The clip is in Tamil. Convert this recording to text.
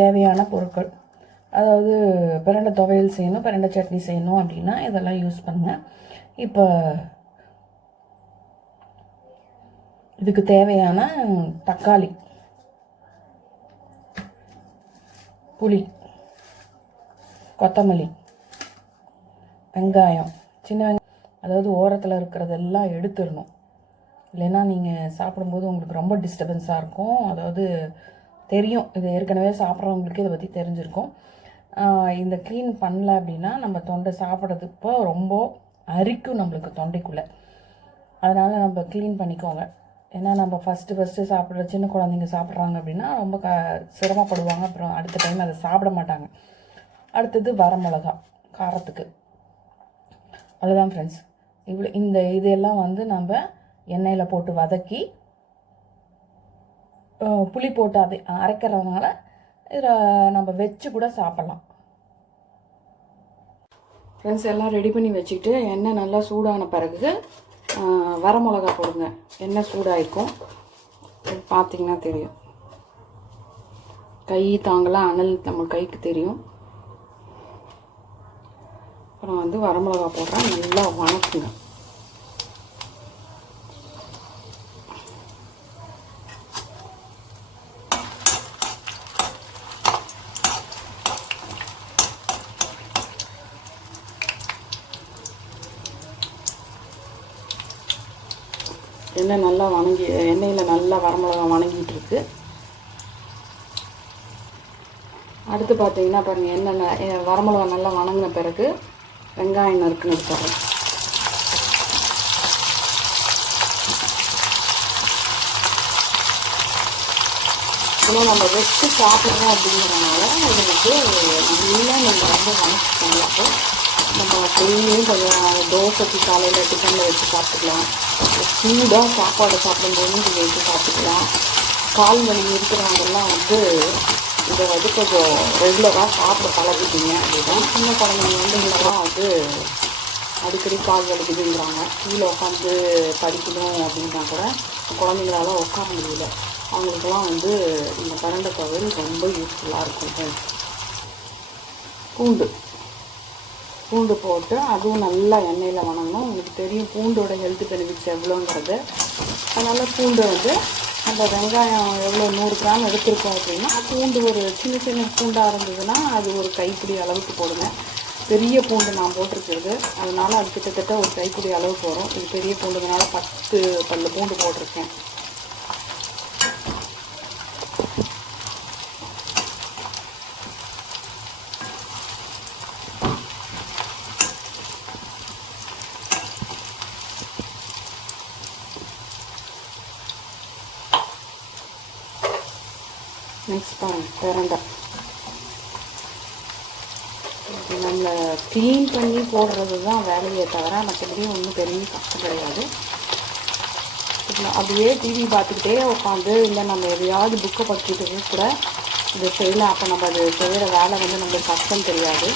தேவையான பொருட்கள். அதாவது பிரண்டை துவையல் செய்யணும், பிரண்டை சட்னி செய்யணும் அப்படின்னா இதெல்லாம் யூஸ் பண்ணுங்கள். இப்போ இதுக்கு தேவையான தக்காளி, புளி, கொத்தமல்லி, வெங்காயம், சின்ன வெங்காயம், அதாவது ஓரத்தில் இருக்கிறதெல்லாம் எடுத்துடணும். இல்லைன்னா நீங்கள் சாப்பிடும்போது உங்களுக்கு ரொம்ப டிஸ்டர்பன்ஸாக இருக்கும். அதாவது தெரியும், இது ஏற்கனவே சாப்பிட்றவங்களுக்கு இதை பற்றி தெரிஞ்சிருக்கும். இந்த க்ளீன் பண்ணல அப்படின்னா நம்ம தொண்டை சாப்பிட்றதுப்போ ரொம்ப அரிக்கும் நம்மளுக்கு தொண்டைக்குள்ளே. அதனால் நம்ம க்ளீன் பண்ணிக்கோங்க. ஏன்னா நம்ம ஃபஸ்ட்டு சாப்பிட்ற சின்ன குழந்தைங்க சாப்பிட்றாங்க அப்படின்னா ரொம்ப சிரமப்படுவாங்க. அப்புறம் அடுத்த டைம் அதை சாப்பிட மாட்டாங்க. அடுத்தது வரமிளகா காரத்துக்கு. அவ்வளோதான் ஃப்ரெண்ட்ஸ். இதெல்லாம் வந்து நம்ம எண்ணெயில் போட்டு வதக்கி புளி போட்டு அதை அரைக்கிறதுனால இதை நம்ம வச்சு கூட சாப்பிட்லாம். ஃப்ரெண்ட்ஸ், எல்லாம் ரெடி பண்ணி வச்சுக்கிட்டு எண்ணெய் நல்லா சூடான பிறகு வரமிளகா போடுங்க. எண்ணெய் சூடாகிருக்கும், பார்த்திங்கன்னா தெரியும். கை தாங்கலாம், அனல் நம்ம கைக்கு தெரியும். அப்புறம் வந்து வரமிளகா போடுறேன், நல்லா வணக்குங்க. எண்ணெயில் நல்லா வரமிளகா வணங்கிட்டு இருக்கு. அடுத்து பார்த்தீங்கன்னா பாருங்கள், எண்ணெய் வரமிளகா நல்லா வணங்கின பிறகு வெங்காயம் நறுக்குன்னு எடுத்துறேன். இன்னும் நம்ம வச்சு சாப்பிட்றோம் அப்படிங்கிறனால இது வந்து நல்லா நம்ம ரொம்ப வணக்கிக்கோங்க. அப்போ நம்ம டெய்லியும் கொஞ்சம் தோசைக்கு காலையில் டிஃபனில் வச்சு சாப்பிட்டுக்கலாம். சூடாக சாப்பாடு சாப்பிடும்போது இதை வச்சு சாப்பிட்டுக்கலாம். கால் வலி இருக்கிறவங்கெல்லாம் வந்து இதை வந்து கொஞ்சம் ரெகுலராக சாப்பிட பழகிட்டீங்க அப்படின்னா, சின்ன குழந்தைங்க வந்து இதெல்லாம் வந்து அடிக்கடி கால் வலிக்குதுங்கிறாங்க. கீழே உட்காந்து படிக்கணும் அப்படின்னா கூட குழந்தைங்களால உட்கார முடியல. அவங்களுக்கெல்லாம் வந்து இந்த பிரண்டை துவையல் ரொம்ப யூஸ்ஃபுல்லாக இருக்கும். பூண்டு போட்டு அதுவும் நல்லா எண்ணெயில் வணங்கணும். உங்களுக்கு தெரியும் பூண்டோட ஹெல்த் பெனிஃபிட்ஸ் எவ்வளோங்கிறது. அதனால் பூண்டு வந்து நம்ம வெங்காயம் எவ்வளோ 100 கிராம் எடுத்துருக்கோம் அப்படின்னா, பூண்டு ஒரு சின்ன பூண்டாக இருந்ததுன்னா அது ஒரு கைப்பிடி அளவுக்கு போடுங்க. பெரிய பூண்டு நான் போட்டிருக்கிறது, அதனால் அது கிட்டத்தட்ட ஒரு கைப்பிடி அளவுக்கு வரும். இது பெரிய பூண்டுனால 10 பல்லு பூண்டு போட்டிருக்கேன். நெக்ஸ்ட் பாருங்கள், பிரண்டை. நம்ம க்ளீன் பண்ணி போடுறது தான் வேலையே தவிர மற்றபடி ஒன்றும் பெரிய கஷ்டம் கிடையாது. அப்படியே டிவி பார்த்துக்கிட்டே உட்காந்து இல்லை நம்ம எதையாவது புக்கை படிச்சுட்டு கூட இதை செய்யலாம். அப்போ நம்ம அது செய்கிற வேலை வந்து நம்மளுக்கு கஷ்டம் தெரியாது.